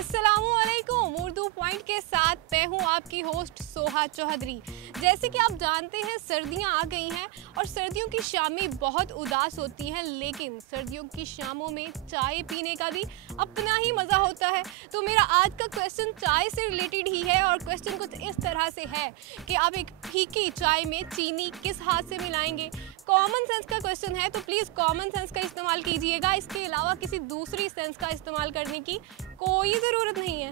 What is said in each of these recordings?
अस्सलामुअलैकुम। उर्दू पॉइंट के साथ मैं हूँ आपकी होस्ट सोहा चौधरी। जैसे कि आप जानते हैं सर्दियाँ आ गई हैं और सर्दियों की शामें बहुत उदास होती हैं, लेकिन सर्दियों की शामों में चाय पीने का भी अपना ही मज़ा होता है। तो मेरा आज का क्वेश्चन चाय से रिलेटेड ही है और क्वेश्चन कुछ इस तरह से है कि आप एक फीकी चाय में चीनी किस हाथ से मिलाएंगे। कॉमन सेंस का क्वेश्चन है, तो प्लीज़ कॉमन सेंस का इस्तेमाल कीजिएगा। इसके अलावा किसी दूसरी सेंस का इस्तेमाल करने की कोई ज़रूरत नहीं है।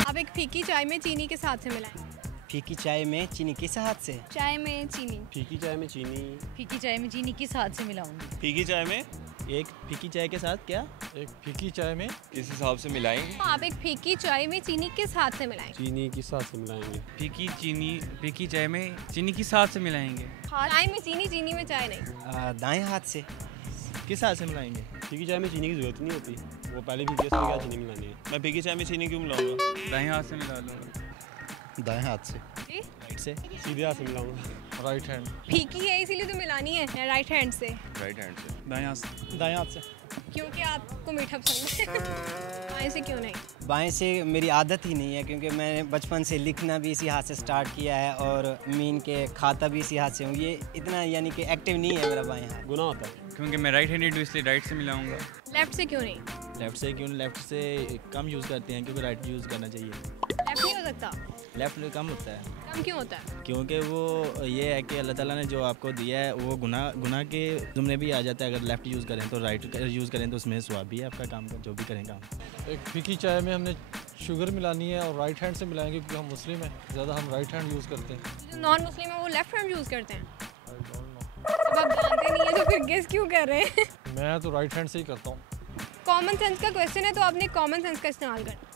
आप एक फीकी चाय में चीनी किस हाथ से मिलाएं? फीकी चाय में चीनी किस हाथ से? चाय में चीनी। फीकी चाय में चीनी। फीकी चाय में चीनी किस हाथ से मिलाऊंगी? फीकी चाय में एक फीकी चाय के साथ क्या? एक फीकी चाय में किस हिसाब से मिलाएंगे? आप एक फीकी चाय में चीनी किस हाथ से मिलाएं? चीनी किस हाथ से मिलाएंगे? फीकी चाय में चीनी किस हाथ से मिलाएंगे? चाय में चीनी में चाय नहीं। दाएं हाथ से। किस हाथ से मिलाएंगे? फीकी चाय में चीनी की जरूरत नहीं होती, वो पहले भी क्या चीनी मिलानी है। मैं फीकी चाय में चीनी क्यों मिलाऊंगा? दाएं हाथ से मिला लूँगा। दाएं हाथ से। राइट से? सीधे हाथ से मिलाऊंगा। Right hand. फीकी है इसीलिए तो मिलानी है राइट हैंड से। राइट हैंड से। दाएं हाथ से। दाएं हाथ से। क्योंकि आपको मीठा पसंद है। बाएं से क्यों नहीं? बाएं से मेरी आदत ही नहीं है, क्योंकि मैंने बचपन से लिखना भी इसी हाथ से स्टार्ट किया है और मीन के खाता भी इसी हाथ से हूँ। ये इतना यानी कि एक्टिव नहीं है मेरा बाएं हाथ। गुनाह होता है क्योंकि मैं राइट हैंडेड हूँ, इसलिए राइट से मिलाऊंगा। लेफ्ट से क्यों नहीं? लेफ्ट से क्यों? लेफ्ट से कम यूज़ करते हैं, क्योंकि राइट यूज़ करना चाहिए। लेफ्ट नहीं हो सकता? लेफ्ट कम होता है। कम क्यों होता है? क्योंकि वो ये है कि अल्लाह ताला ने जो आपको दिया है वो गुनाह के जुमले भी आ जाता है। अगर लेफ्ट यूज़ करें तो राइट यूज़ करें तो उसमें स्वाब भी है आपका काम का, जो भी करें काम। एक फीकी चाय में हमने शुगर मिलानी है और राइट हैंड से मिलाएंगे, क्योंकि हम मुस्लिम हैं, ज़्यादा हम राइट हैंड यूज़ करते हैं। जो नॉन मुस्लिम है वो लेफ्ट हैंड यूज़ करते हैं। अब आप जानते नहीं है तो फिर गेस क्यों कर रहे हैं? मैं तो राइट हैंड से ही करता हूँ। कॉमन सेंस का क्वेश्चन है तो आपने कॉमन सेंस का इस्तेमाल करना।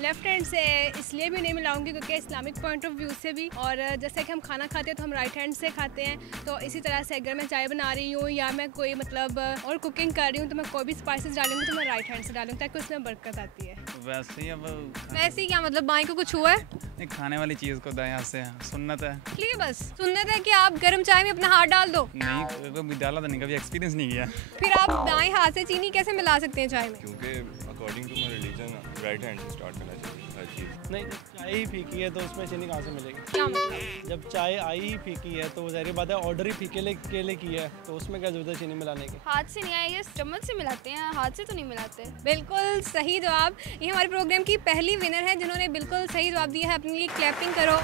लेफ्ट हैंड से इसलिए भी नहीं मिलाऊंगी क्योंकि इस्लामिक पॉइंट ऑफ व्यू से भी, और जैसे कि हम खाना खाते हैं तो हम राइट हैंड से खाते हैं, तो इसी तरह से अगर मैं चाय बना रही हूँ या मैं कोई मतलब और कुकिंग कर रही हूँ तो मैं कोई भी स्पाइसेस डालूंगी तो मैं राइट हैंड से डालूंगी ताकि उसमें बरकत आती है। वैसे ही अब वैसे ही क्या मतलब बाएं को कुछ हुआ है? खाने वाली चीज़ को दाएं हाथ से सुन्नत है। इसलिए बस सुन्नत है कि आप गर्म चाय में अपना हाथ डाल दो? नहीं, कभी डाला तो नहीं, कभी एक्सपीरियंस नहीं किया। फिर आप दाएं हाथ से चीनी कैसे मिला सकते हैं चाय में? क्योंकि according to my religion right hand से स्टार्ट करना चाहिए हर चीज़। नहीं, चाय ही फीकी है तो उसमें चीनी कहाँ से मिलेगी? क्या मतलब? जब चाय आई ही फीकी है तो ज़ाहिर बात है ऑर्डर ही फीके के लिए किया है, तो उसमें क्या जरूरत है चीनी मिलाने की? हाथ से नहीं आएगा, चम्मच से मिलाते हैं, हाथ से तो नहीं मिलाते। बिल्कुल सही जवाब। ये हमारे प्रोग्राम की पहली विनर है जिन्होंने बिल्कुल सही जवाब दिया है। अपने लिए क्लैपिंग करो।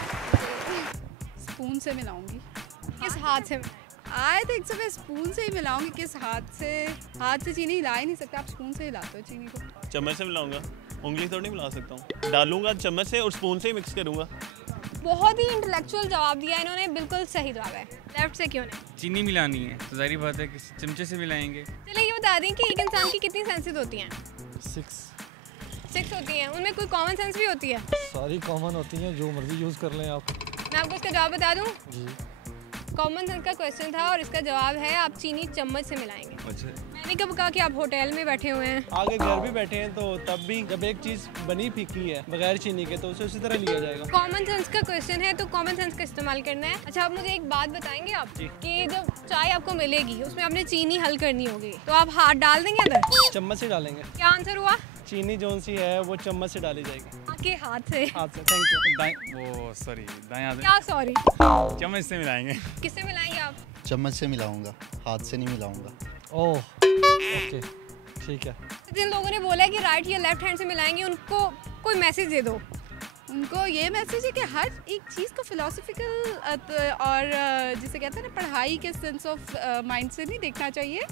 स्पून से मिलाऊंगी। किस हाथ से? आए तो एक से मैं स्पून से ही मिलाऊंगी। किस हाथ से? हाथ से चीनी हिला ही नहीं सकते, आप स्पून से हिलाते हो चीनी को। चम्मच से मिलाऊंगा, उंगली तो नहीं मिला सकता हूँ। डालूंगा चम्मच से और स्पून से ही मिक्स करूँगा। बहुत ही इंटेलेक्चुअल जवाब दिया इन्होंने, बिल्कुल सही जवाब है। लेफ्ट से क्यों नहीं? चीनी मिलानी है तो जाहिर बात है कि चमचे से मिलाएंगे। चलिए ये बता दें कि एक इंसान की कितनी सेंसेस होती हैं? 6 होती हैं। उनमें कोई कॉमन सेंस भी होती है? सारी कॉमन होती हैं, जो मर्जी यूज़ कर लें आप। मैं आपको इसका जवाब बता दूं? जी। कॉमन सेंस का क्वेश्चन था और इसका जवाब है आप चीनी चम्मच से मिलाएंगे। अच्छा, मैंने कब कहा कि आप होटल में बैठे हुए हैं? आगे घर भी बैठे हैं तो तब भी जब एक चीज़ बनी फीकी है बगैर चीनी के तो उसे उसी तरह लिया जाएगा। कॉमन सेंस का क्वेश्चन है तो कॉमन सेंस का इस्तेमाल करना है। अच्छा, आप मुझे एक बात बताएंगे आप कि जब चाय आपको मिलेगी उसमें आपने चीनी हल करनी होगी तो आप हाथ डाल देंगे अंदर? चम्मच से डालेंगे। क्या आंसर हुआ? चीनी जोन सी है वो चम्मच से डाली जाएगी। आपके हाथ से? हाथ से। Thank you. दाएं हाथ क्या सॉरी? से चम्मच से मिलाएंगे। किससे मिलाएंगे आप? चम्मच से मिलाऊंगा, हाथ से नहीं मिलाऊंगा। ओह ओके, ठीक है। जिन लोगों ने बोला है कि राइट या लेफ्ट हैंड से मिलाएंगे उनको कोई मैसेज दे दो। उनको ये मैसेज है कि हर एक चीज़ को फिलोसफिकल और जिसे कहते हैं ना पढ़ाई के सेंस ऑफ माइंड से नहीं देखना चाहिए,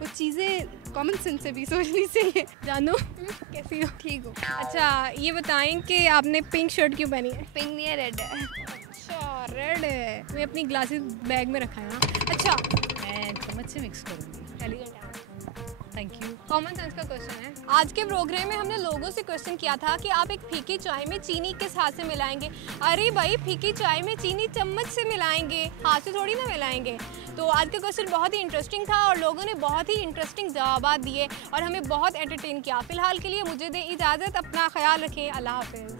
वो चीज़ें कॉमन सेंस से भी सोचनी चाहिए। जानू कैसी हो? ठीक हो? अच्छा ये बताएं कि आपने पिंक शर्ट क्यों पहनी है? पिंक नहीं है, रेड है। अच्छा रेड है। मैं अपनी ग्लासेस बैग में रखा है ना। अच्छा मैं चम्मच से मिक्स करूँगी। Thank you. कॉमन सेंस का क्वेश्चन है। आज के प्रोग्राम में हमने लोगों से क्वेश्चन किया था कि आप एक फीकी चाय में चीनी किस हाथ से मिलाएंगे। अरे भाई, फीकी चाय में चीनी चम्मच से मिलाएंगे, हाथ से थोड़ी ना मिलाएंगे। तो आज का क्वेश्चन बहुत ही इंटरेस्टिंग था और लोगों ने बहुत ही इंटरेस्टिंग जवाब दिए और हमें बहुत एंटरटेन किया। फिलहाल के लिए मुझे दें इजाज़त। अपना ख्याल रखें। अल्लाह हाफिज़।